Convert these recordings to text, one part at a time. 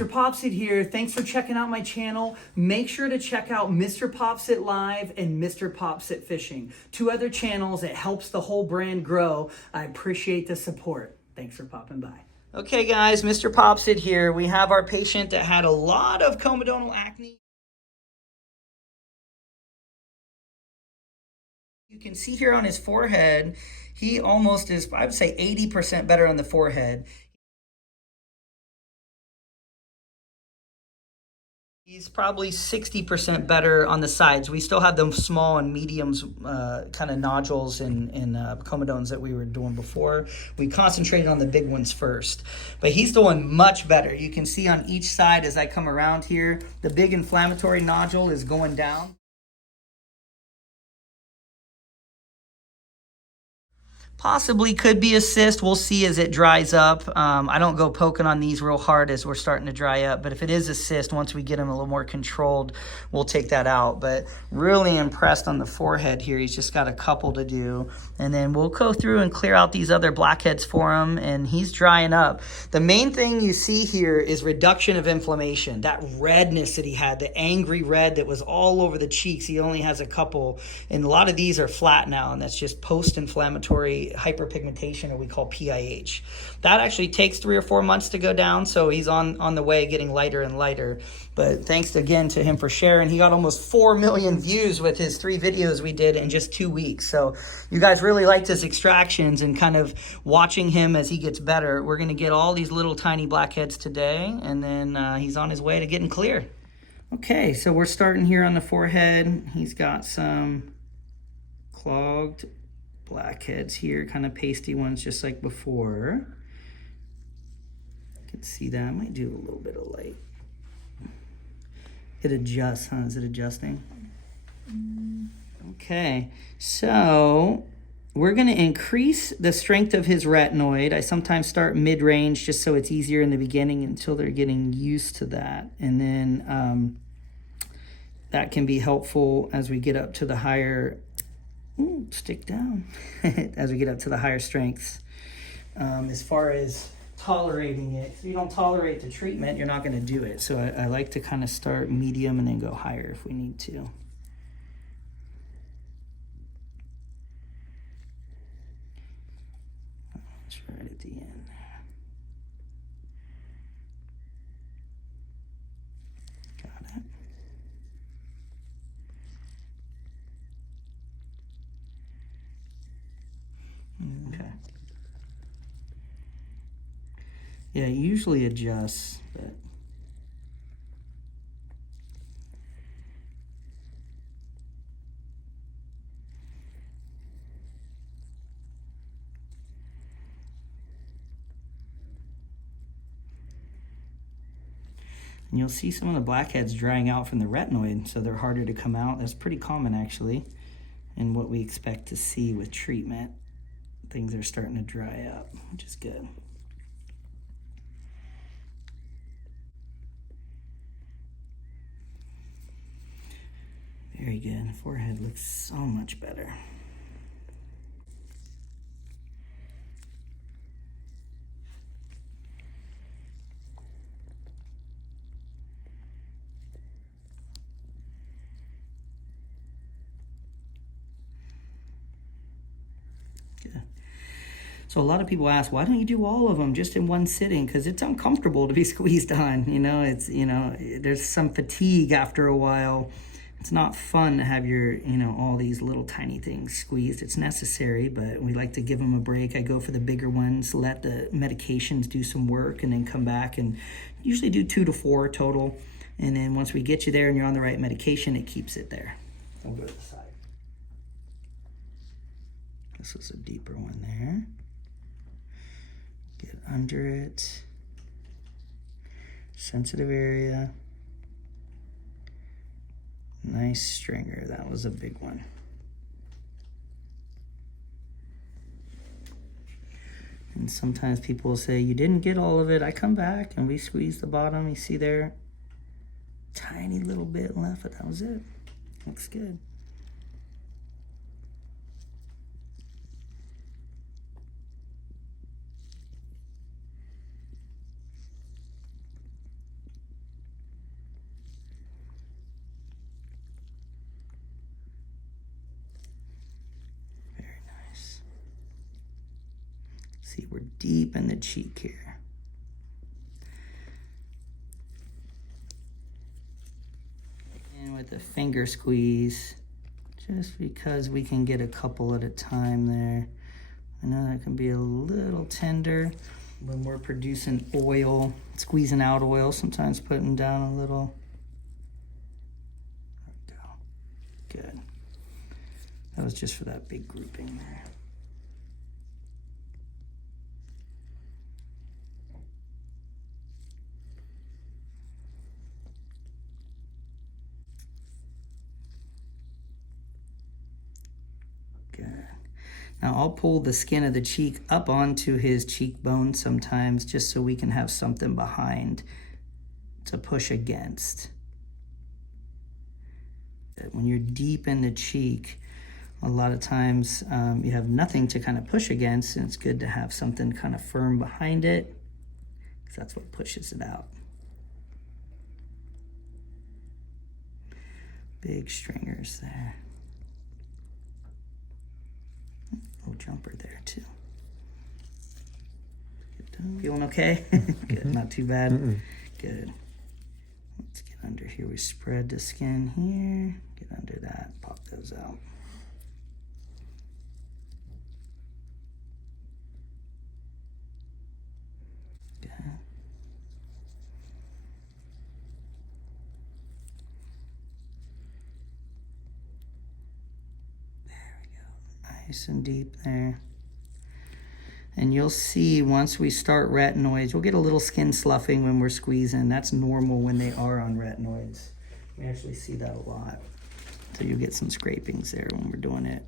MrPopZit here. Thanks for checking out my channel. Make sure to check out MrPopZit Live and MrPopZit Fishing. 2 other channels. It helps the whole brand grow. I appreciate the support. Thanks for popping by. Okay guys, MrPopZit here. We have our patient that had a lot of comedonal acne. You can see here on his forehead, he almost is, I would say 80% better on the forehead. He's probably 60% better on the sides. We still have them small and mediums kind of nodules and comedones that we were doing before. We concentrated on the big ones first. But he's doing much better. You can see on each side as I come around here, the big inflammatory nodule is going down. Possibly could be a cyst. We'll see as it dries up. I don't go poking on these real hard as we're starting to dry up, but if it is a cyst, once we get them a little more controlled, we'll take that out. But really impressed on the forehead here. He's just got a couple to do. And then we'll go through and clear out these other blackheads for him, and he's drying up. The main thing you see here is reduction of inflammation. That redness that he had, the angry red that was all over the cheeks, he only has a couple. And a lot of these are flat now, and that's just post-inflammatory hyperpigmentation, or we call PIH. That actually takes 3 or 4 months to go down, so he's on the way, getting lighter and lighter. But thanks again to him for sharing. He got almost 4 million views with his 3 videos we did in just 2 weeks. So you guys really liked his extractions and kind of watching him as he gets better. We're going to get all these little tiny blackheads today, and then he's on his way to getting clear. Okay, so we're starting here on the forehead. He's got some clogged blackheads here, kind of pasty ones just like before. You can see that. I might do a little bit of light. It adjusts, huh? Is it adjusting? Okay, so we're going to increase the strength of his retinoid. I sometimes start mid-range just so it's easier in the beginning until they're getting used to that. And then that can be helpful as we get up to the higher stick down as we get up to the higher strengths. As far as tolerating it, if you don't tolerate the treatment, you're not going to do it. So I like to kind of start medium and then go higher if we need to. That's right at the end. Got it. Okay. Yeah, it usually adjusts, but and you'll see some of the blackheads drying out from the retinoid, so they're harder to come out. That's pretty common actually, and what we expect to see with treatment. Things are starting to dry up, which is good. Very good. Forehead looks so much better. Good. So a lot of people ask, why don't you do all of them just in one sitting? Because it's uncomfortable to be squeezed on. There's some fatigue after a while. It's not fun to have your, all these little tiny things squeezed. It's necessary, but we like to give them a break. I go for the bigger ones, let the medications do some work, and then come back and usually do 2 to 4 total. And then once we get you there and you're on the right medication, it keeps it there. I'll go to the side. This is a deeper one there. Get under it. Sensitive area. Nice stringer. That was a big one. And sometimes people will say, you didn't get all of it. I come back and we squeeze the bottom. You see there? Tiny little bit left, but that was it. Looks good. See, we're deep in the cheek here. And with a finger squeeze, just because we can get a couple at a time there. I know that can be a little tender when we're producing oil, squeezing out oil, sometimes putting down a little. There we go. Good. That was just for that big grouping there. Good. Now I'll pull the skin of the cheek up onto his cheekbone sometimes just so we can have something behind to push against. When you're deep in the cheek, a lot of times you have nothing to kind of push against, and it's good to have something kind of firm behind it because that's what pushes it out. Big stringers there. Little jumper there too. Feeling okay? Good, not too bad. Good. Let's get under here. We spread the skin here. Get under that, pop those out. Good. There we go. Nice and deep there. And you'll see once we start retinoids, we'll get a little skin sloughing when we're squeezing. That's normal when they are on retinoids. We actually see that a lot. So you'll get some scrapings there when we're doing it.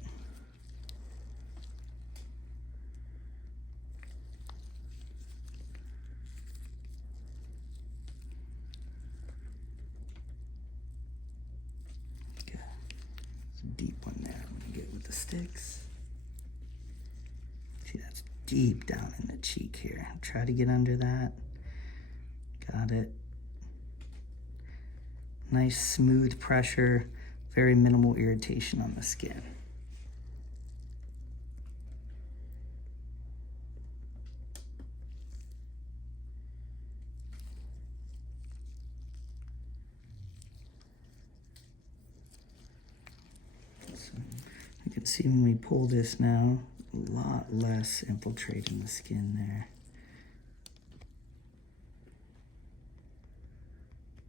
Good. It's a deep one there. I'm gonna get with the sticks. See, that's deep down in the cheek here. Try to get under that. Got it. Nice smooth pressure, very minimal irritation on the skin. So you can see when we pull this now, a lot less infiltrating the skin there.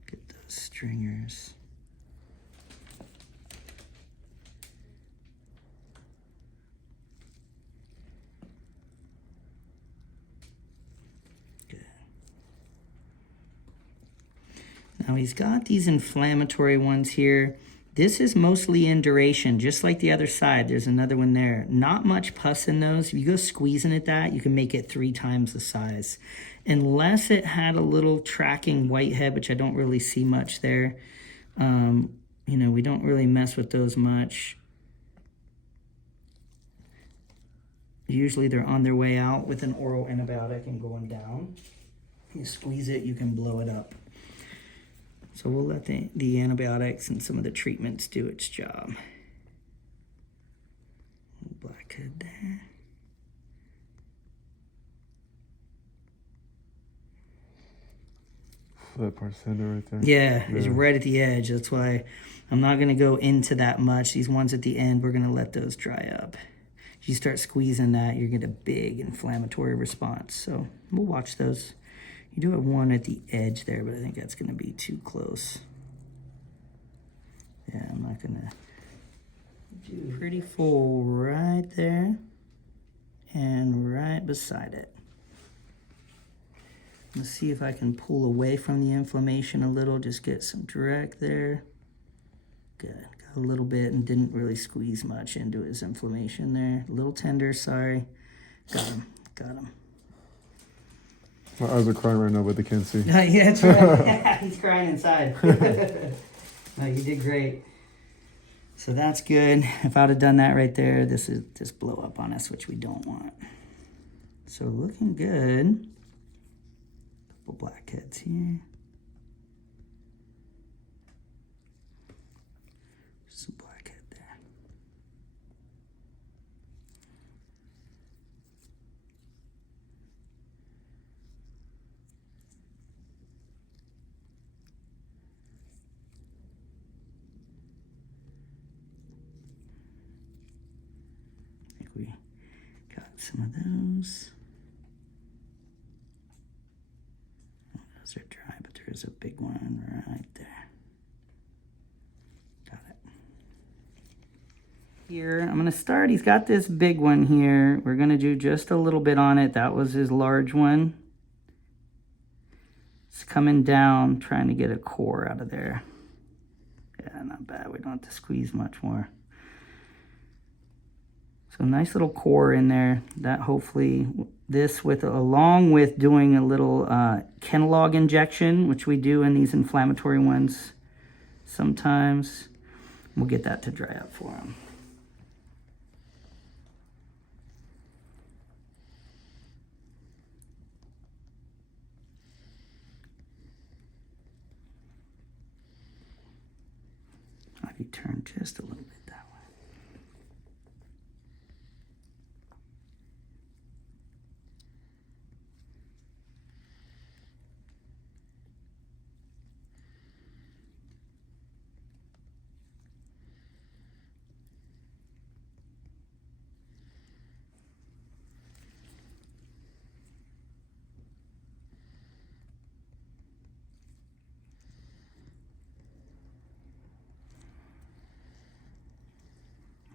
Get those stringers. Good. Now he's got these inflammatory ones here. This is mostly in duration, just like the other side. There's another one there. Not much pus in those. If you go squeezing at that, you can make it 3 times the size. Unless it had a little tracking whitehead, which I don't really see much there. You know, we don't really mess with those much. Usually they're on their way out with an oral antibiotic and going down. You squeeze it, you can blow it up. So we'll let the antibiotics and some of the treatments do its job. Blackhead there. That part center right there. Yeah, it's right at the edge. That's why I'm not going to go into that much. These ones at the end, we're going to let those dry up. If you start squeezing that, you're going to get a big inflammatory response. So we'll watch those. You do have one at the edge there, but I think that's going to be too close. Yeah, I'm not going to do pretty full right there and right beside it. Let's see if I can pull away from the inflammation a little, just get some direct there. Good, got a little bit and didn't really squeeze much into his inflammation there. A little tender, sorry. Got him, got him. My eyes are crying right now, but they can't see. Yeah, that's right. He's crying inside. No, you did great. So that's good. If I'd have done that right there, this is just blow up on us, which we don't want. So looking good. Couple blackheads here. Some blackhead there. we got some of those. Those are dry, but there's a big one right there. Got it. Here, I'm gonna start, he's got this big one here. We're gonna do just a little bit on it. That was his large one. It's coming down, trying to get a core out of there. Yeah, not bad. We don't have to squeeze much more. So nice little core in there. That hopefully, this with along with doing a little Kenalog injection, which we do in these inflammatory ones sometimes. We'll get that to dry up for him. Have you turn just a little bit that way.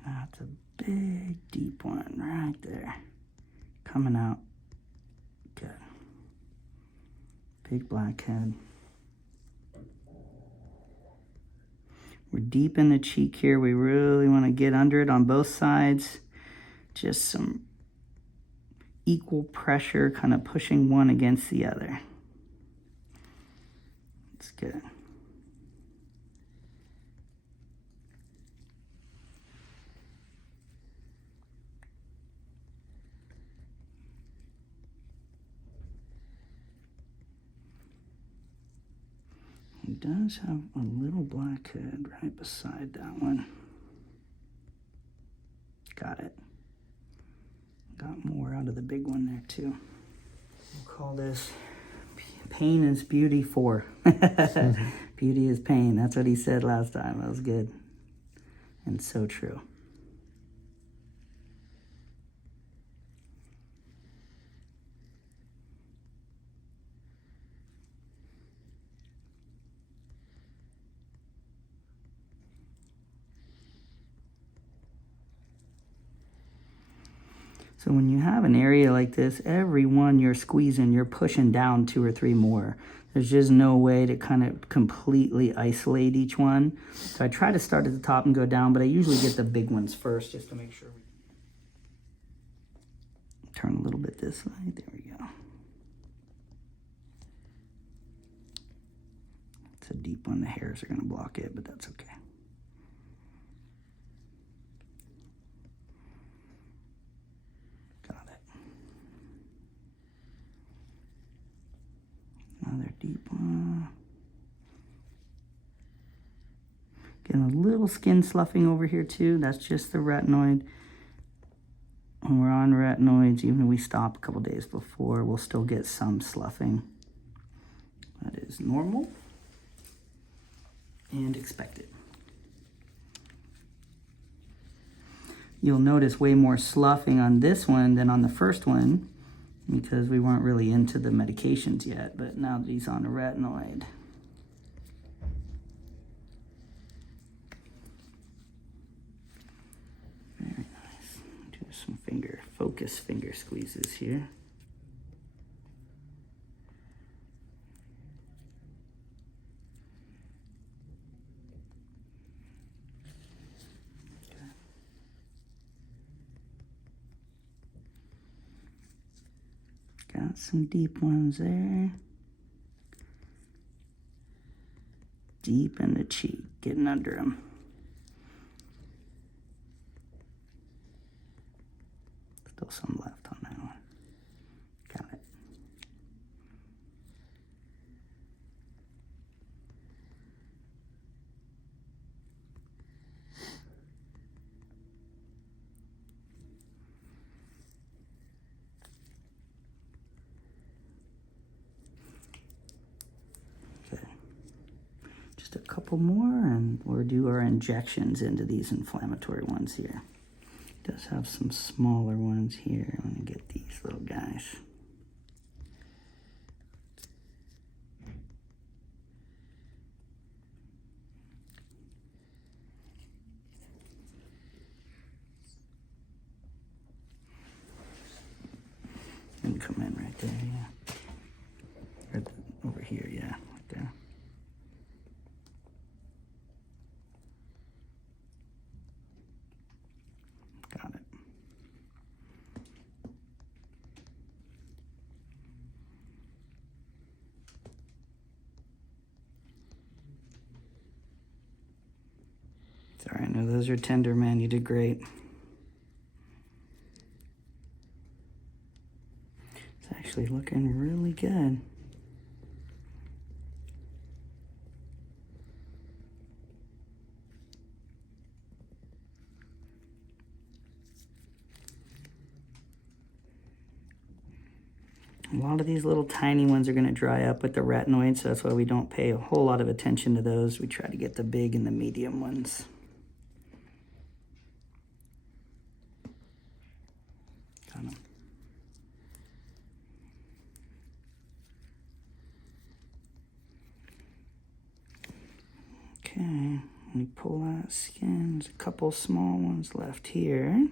That's a big, deep one right there. Coming out. Good. Big blackhead. We're deep in the cheek here. We really want to get under it on both sides. Just some equal pressure, kind of pushing one against the other. That's good. He does have a little blackhead right beside that one. Got it. Got more out of the big one there too. We'll call this Pain is Beauty 4. Beauty is pain. That's what he said last time. That was good. And so true. So when you have an area like this, every one you're squeezing, you're pushing down 2 or 3 more. There's just no way to kind of completely isolate each one. So I try to start at the top and go down, but I usually get the big ones first just to make sure. Turn a little bit this way. There we go. It's a deep one. The hairs are going to block it, but that's okay. Another deep one. Getting a little skin sloughing over here too. That's just the retinoid. When we're on retinoids, even if we stop a couple days before, we'll still get some sloughing. That is normal and expected. You'll notice way more sloughing on this one than on the first one, because we weren't really into the medications yet, but now that he's on a retinoid. Very nice. Do some focus finger squeezes here. Got some deep ones there. Deep in the cheek, getting under them. Still some left on that one. Got it. Just a couple more and we'll do our injections into these inflammatory ones here. Does does have some smaller ones here. I'm gonna get these little guys. And come in right there, yeah. Or over here, yeah, right there. Got it. Sorry, I know those are tender, man. You did great. It's actually looking really good. A lot of these little tiny ones are going to dry up with the retinoids, so that's why we don't pay a whole lot of attention to those. We try to get the big and the medium ones. Got 'em. Okay, let me pull that skin. There's a couple small ones left here.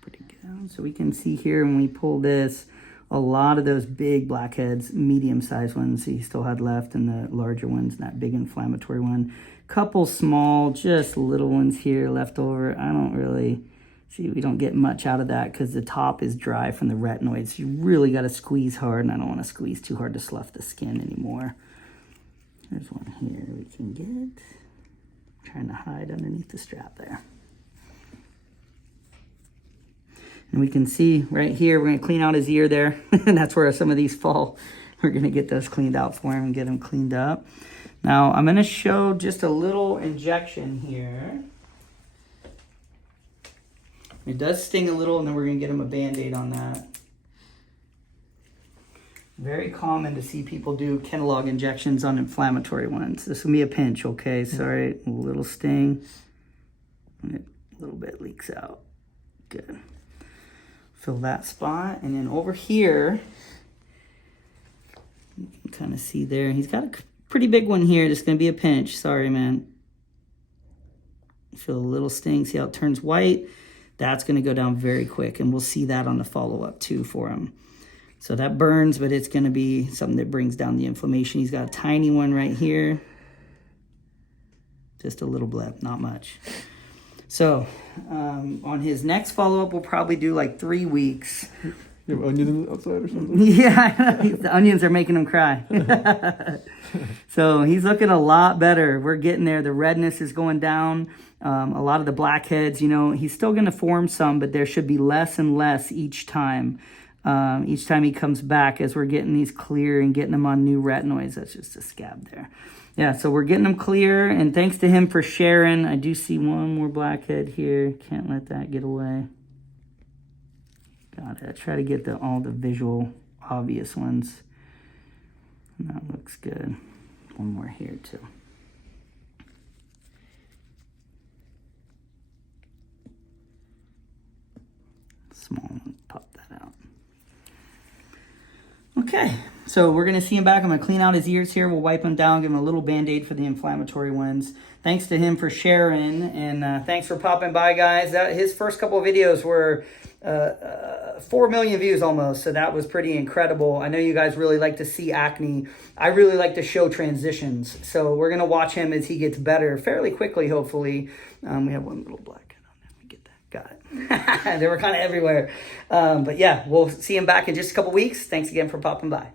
Pretty good. So we can see here when we pull this, a lot of those big blackheads, medium-sized ones he still had left, and the larger ones, and that big inflammatory one. Couple small, just little ones here left over. I don't really see, we don't get much out of that because the top is dry from the retinoids. You really got to squeeze hard, and I don't want to squeeze too hard to slough the skin anymore. There's one here we can get. I'm trying to hide underneath the strap there. And we can see right here, we're going to clean out his ear there. And that's where some of these fall. We're going to get those cleaned out for him and get him cleaned up. Now, I'm going to show just a little injection here. It does sting a little, and then we're going to get him a Band-Aid on that. Very common to see people do Kenalog injections on inflammatory ones. This will be a pinch, okay? Sorry, a little sting. And a little bit leaks out. Good. Fill that spot, and then over here, you can kind of see there, he's got a pretty big one here. It's going to be a pinch. Sorry, man. Feel a little sting. See how it turns white? That's going to go down very quick, and we'll see that on the follow-up too for him. So that burns, but it's going to be something that brings down the inflammation. He's got a tiny one right here. Just a little blip, not much. So, on his next follow-up, we'll probably do like 3 weeks. You have onions outside or something? Yeah, the onions are making him cry. So he's looking a lot better. We're getting there. The redness is going down. A lot of the blackheads, you know, he's still going to form some, but there should be less and less each time. Each time he comes back as we're getting these clear and getting them on new retinoids. That's just a scab there. Yeah, so we're getting them clear, and thanks to him for sharing. I do see one more blackhead here. Can't let that get away. Got it. I try to get all the visual, obvious ones. And that looks good. One more here, too. Small one, pop that out. Okay, so we're going to see him back. I'm going to clean out his ears here. We'll wipe him down, give him a little Band-Aid for the inflammatory ones. Thanks to him for sharing, and thanks for popping by, guys. His first couple of videos were 4 million views almost, so that was pretty incredible. I know you guys really like to see acne. I really like to show transitions, so we're going to watch him as he gets better fairly quickly, hopefully. We have one little blackhead on there. Let me get that. Got it. They were kind of everywhere. But yeah, we'll see him back in just a couple weeks. Thanks again for popping by.